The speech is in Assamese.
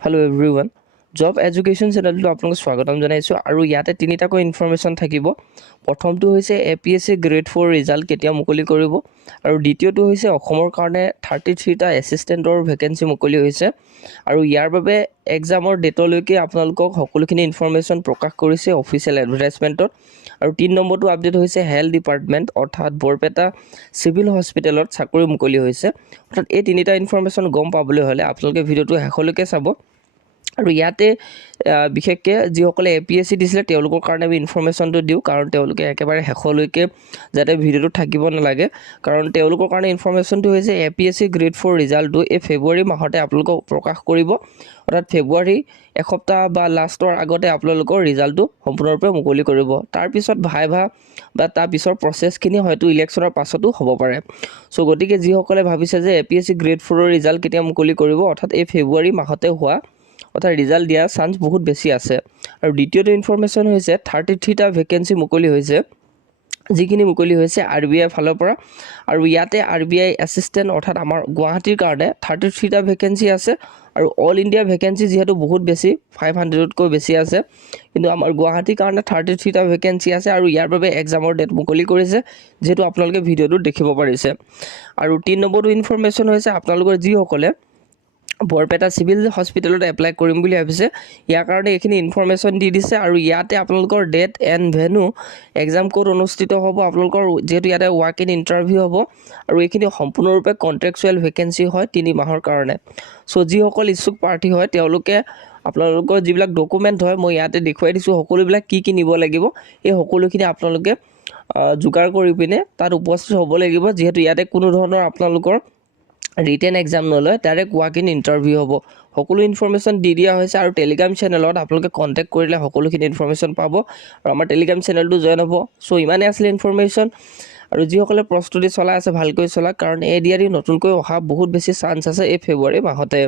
Hello everyone. Job Education Channel to আপোনালোকক স্বাগতম জনাইছো আৰু ইয়াতে তিনিটাকৈ ইনফৰমেশ্যন থাকিব। প্ৰথমটো হৈছে APSC গ্ৰেড 4 ৰিজাল্ট কেতিয়া মুকলি কৰিব আৰু দ্বিতীয়টো হৈছে অসমৰ কাৰণে 33টা এছিষ্টেণ্টৰ ভেকেন্সি মুকলি হৈছে আৰু ইয়াৰ বাবে এক্সামৰ ডেটলৈকে আপোনালোকক সকলোখিনি ইনফৰমেশ্যন প্ৰকাশ কৰিছে অফিচিয়েল এডভাৰটাইজমেণ্টত। আৰু 3 নম্বৰটো আপডেট হৈছে হেল্থ ডিপাৰ্টমেণ্ট অৰ্থাৎ বৰপেটা চিভিল হস্পিটেলত চাকৰি মুকলি হৈছে। অৰ্থাৎ এই তিনিটা ইনফৰমেশ্যন গম পাবলৈ হ'লে আপোনালোকে ভিডিঅ'টো শেষলৈকে চাব। আৰু ইয়াতে বিশেষকৈ যিসকলে APSC দিছিলে তেওঁলোকৰ কাৰণে আমি ইনফৰমেশ্যনটো দিওঁ, কাৰণ তেওঁলোকে একেবাৰে শেষলৈকে যাতে ভিডিঅ'টো থাকিব নালাগে, কাৰণ তেওঁলোকৰ কাৰণে ইনফৰমেশ্যনটো হৈছে APSC গ্ৰেড 4 ৰিজাল্টটো এই ফেব্ৰুৱাৰী মাহতে আপোনালোকক প্ৰকাশ কৰিব। অৰ্থাৎ ফেব্ৰুৱাৰী এসপ্তাহ বা লাষ্টৰ আগতে আপোনালোকৰ ৰিজাল্টটো সম্পূৰ্ণৰূপে মুকলি কৰিব। তাৰপিছত ভাইভা বা তাৰ পিছৰ প্ৰচেছখিনি হয়তো ইলেকশ্যনৰ পাছতো হ'ব পাৰে। চ' গতিকে যিসকলে ভাবিছে যে APSC গ্ৰেড 4ৰ ৰিজাল্ট কেতিয়া মুকলি কৰিব, অৰ্থাৎ এই ফেব্ৰুৱাৰী মাহতে হোৱা অৰ্থাৎ ৰিজাল্ট দিয়াৰ চান্স বহুত বেছি আছে। আৰু দ্বিতীয়টো ইনফৰমেশ্যন হৈছে 33টা ভেকেন্সি মুকলি হৈছে, যিখিনি মুকলি হৈছে RBI ফালৰ পৰা। আৰু ইয়াতে RBI এছিষ্টেণ্ট অৰ্থাৎ আমাৰ গুৱাহাটীৰ কাৰণে 33টা ভেকেন্সি আছে আৰু অল ইণ্ডিয়া ভেকেন্সি যিহেতু বহুত বেছি 500তকৈ বেছি আছে, কিন্তু আমাৰ গুৱাহাটীৰ কাৰণে 33টা ভেকেন্সি আছে আৰু ইয়াৰ বাবে এক্সামৰ ডেট মুকলি কৰিছে, যিহেতু আপোনালোকে ভিডিঅ'টোত দেখিব পাৰিছে। আৰু 3 নম্বৰটো ইনফৰমেশ্যন হৈছে আপোনালোকৰ যিসকলে বৰপেটা চিভিল হস্পিটেলত এপ্লাই কৰিম বুলি ভাবিছে, ইয়াৰ কাৰণে এইখিনি ইনফৰমেশ্যন দি দিছে। আৰু ইয়াতে আপোনালোকৰ ডেট এণ্ড ভেনু এক্সাম ক'ত অনুষ্ঠিত হ'ব, আপোনালোকৰ যিহেতু ইয়াতে ৱাক ইন ইণ্টাৰভিউ হ'ব আৰু এইখিনি সম্পূৰ্ণৰূপে কণ্ট্ৰেকচুৱেল ভেকেন্সি হয় 3 মাহৰ কাৰণে। চ' যিসকল ইচ্ছুক প্ৰাৰ্থী হয় তেওঁলোকে আপোনালোকৰ যিবিলাক ডকুমেণ্ট হয় মই ইয়াতে দেখুৱাই দিছোঁ, সকলোবিলাক কি কি নিব লাগিব এই সকলোখিনি আপোনালোকে যোগাৰ কৰি পিনে তাত উপস্থিত হ'ব লাগিব, যিহেতু ইয়াতে কোনো ধৰণৰ আপোনালোকৰ ৰিটেন এক্সাম নলয়, ডাইৰেক্ট ৱাক ইন ইণ্টাৰভিউ হ'ব। সকলো ইনফৰমেশ্যন দি দিয়া হৈছে আৰু টেলিগ্ৰাম চেনেলত আপোনালোকে কণ্টেক্ট কৰিলে সকলোখিনি ইনফৰমেশ্যন পাব আৰু আমাৰ টেলিগ্ৰাম চেনেলটো জইন হ'ব। চ' ইমানেই আছিলে ইনফৰমেশ্যন। আৰু যিসকলে প্ৰস্তুতি চলাই আছে ভালকৈ চলাওক, কাৰণ ADRE নতুনকৈ অহা বহুত বেছি চান্স আছে এই ফেব্ৰুৱাৰী মাহতে।